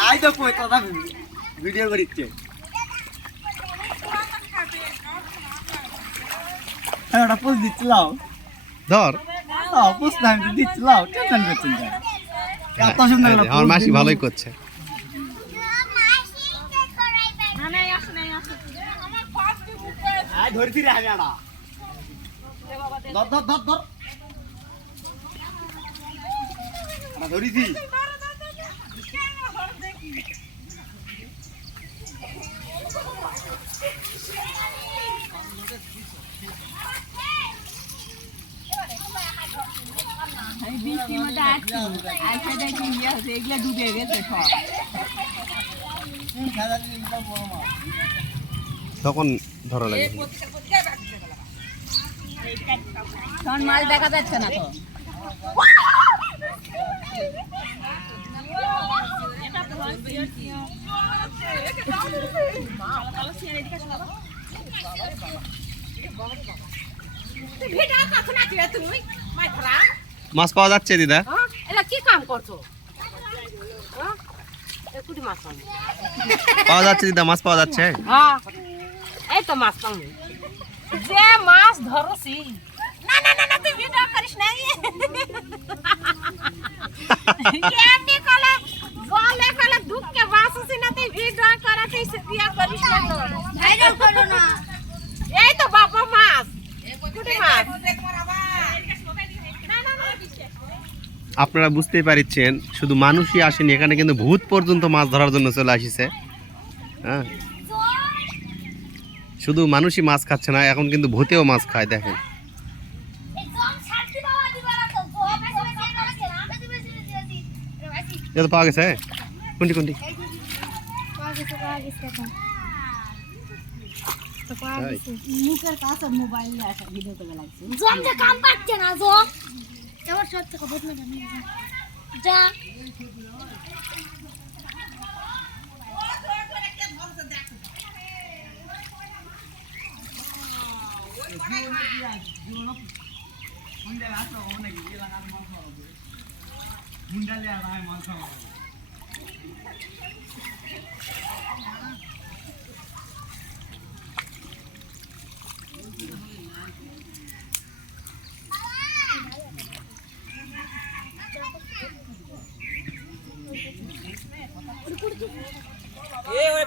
I তো কই কথা ভিডিও করিচ্ছে ওটা পোস্ট দিচ্ছিলাম ধর পোস্ট না আমি দিচ্ছিলাম টেনশন করছেন এত সুন্দর আমার মাসি ভালোই করছে ধরছি রে আমি আড়া ধর ধর ধর ধর ধরিছি বৃষ্টির মধ্যে আসছি আইসা দেখি ইয়ে হচ্ছে এগুলো ডুবে গেছে সব তখন ধরা লাগে তখন মাছ দেখা যাচ্ছে না তো মাছ পাওয়া যাচ্ছে দিদা এটা কি কাম করছো পাওয়া যাচ্ছে দিদা মাছ পাওয়া যাচ্ছে এই তো মাছ পাবো যে মাছ ধরছি না না না না তুই ভিডিও করিস না কেমনি কলে জলে কলে দুঃখে বাসছি না তুই ভিডিও করাতে বিয়া করিস না তো ভাইরাল করো না এই তো বাবা মাছ কুটি মাছ না না না আপনারা বুঝতেই পারছেন শুধু মানুষই আসেনি এখানে কিন্তু ভূত পর্যন্ত মাছ ধরার জন্য চলে আসিছে হ্যাঁ শুধু মানুষই মাছ খাচ্ছে না এখন কিন্তু ভূতেও মাছ খায় দেখেন এটা পাওয়া গেছে কোনটি কোনটি মুখের কাছে মোবাইল আসা ভিডিও করে লাগছে জম যে কাম পাচ্ছে না জম এবার সব থেকে বদলে যা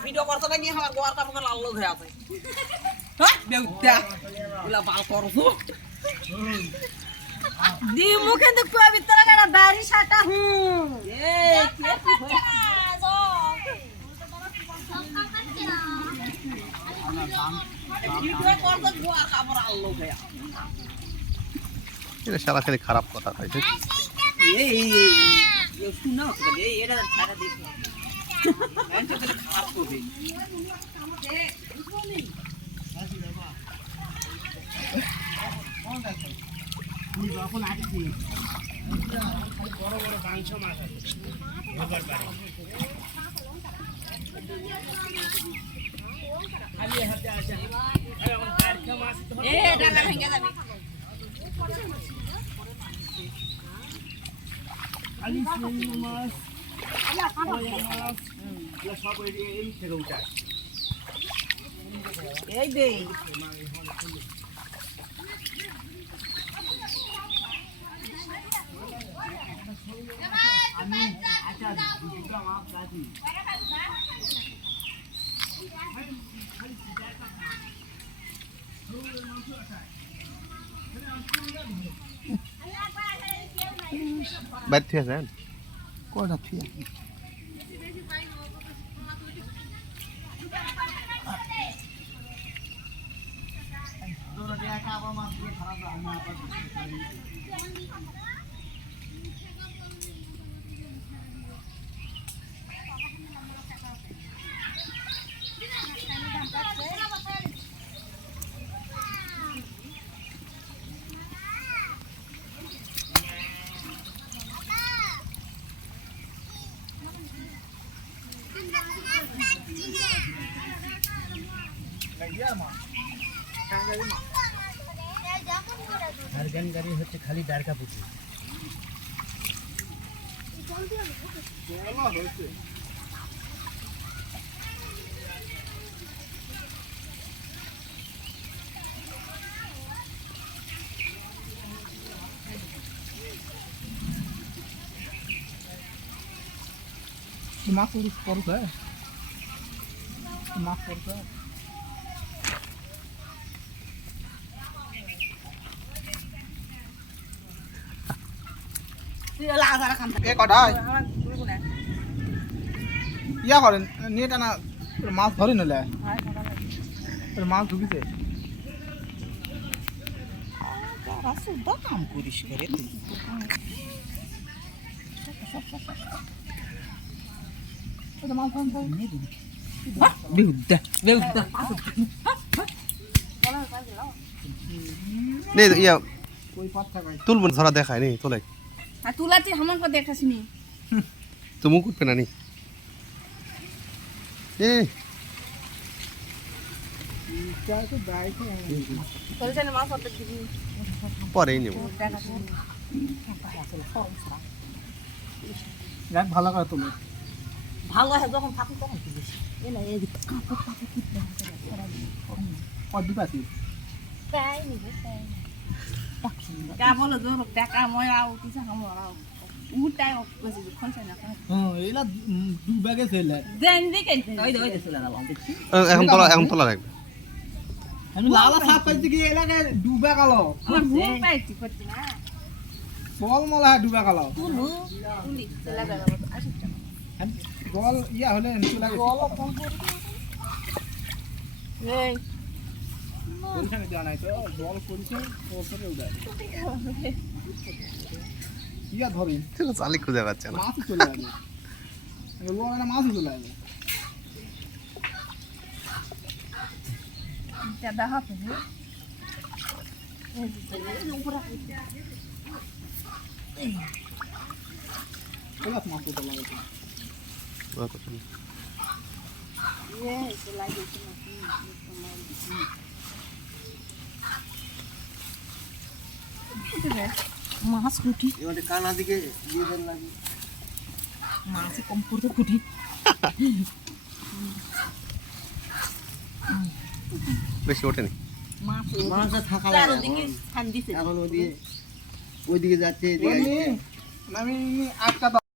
ভিডিও করতে নাকি আমার গোয়ার কাপড় লাল লোক হয়ে আছে হ্যাঁ বেউটা ওলা বাল করছো দিমু কিন্তু পবিত্র না দাড়ি সাটা এই কে ভিডিও করতে গোয়ার কাপড় লাল লোক হয়ে এটা সারা খালি খারাপ কথা কইছে এই শুনো তো এই এটা ছাড়া দেখো আমি তো খারাপ করবে যখন আসছি বড় বড় মাংস মাছ খালি হাতে আসে এখন কারখা মাছ এ ডালা ভেঙে যাবে খালি মাছ সব এই থেকে উঠায় এই দে আমি আচ্ছা দুটো মাছ রাখি বাইরে থেকে আছেন কয়টা ঠিক গাড়ি হচ্ছে খালি ডারকা পুকুর মাছ পড়ছে মাছ পড়ছে এ কটায় ইয়া করেন নিয়ে টানা মাছ ধরে নিলে মাছ ঢুকিছে কাম করিস করে নে ইয়া তুলব ধরা দেখায় নি তোলে আর তুলাতে আমাকে দেখাসনি তো মুখ উঠবে না নি এ তোর মাছ অর্ধেক দিবি পরেই নেব দেখ ভালো করে তুমি ভালো হয় যখন থাকুক তখন দিবি কদ্দু পাচ্ছি বলো জোর টাকা মই আও কিছু হামরাও উটাই কইছি খনছে না হ্যাঁ এলা দু ব্যাগে ছেলে দেন দিকে ওই দে চলে না দেখছি এখন তোলা রাখবে আমি লালা সাপ পাইছি কি এলাকায় ডুবা গেল আমার মুখ পাইছি করতে না বল মলা ডুবা গেল তুলি চলে গেল আসি বল ইয়া হলে চলে গেল বল ফোন করে এই পরিখানে দেওয়া নাই তো বল করিছে ওপরে উড়ায় ইয়া ধরি চালি খুঁজে পাচ্ছে না মাছ চলে যাবে বলবো না মাছ চলে যাবে এটা দেখা পেলে ওলা মাছ চলে যাবে মাছ কুটি এবারে কানা দিকে দিয়ে দেন লাগে মাছ কম করতে কুটি বেশি ওঠেনি মাছ থাকা লাগে এখন ওদিকে ওইদিকে যাচ্ছে এদিকে আমি আটটা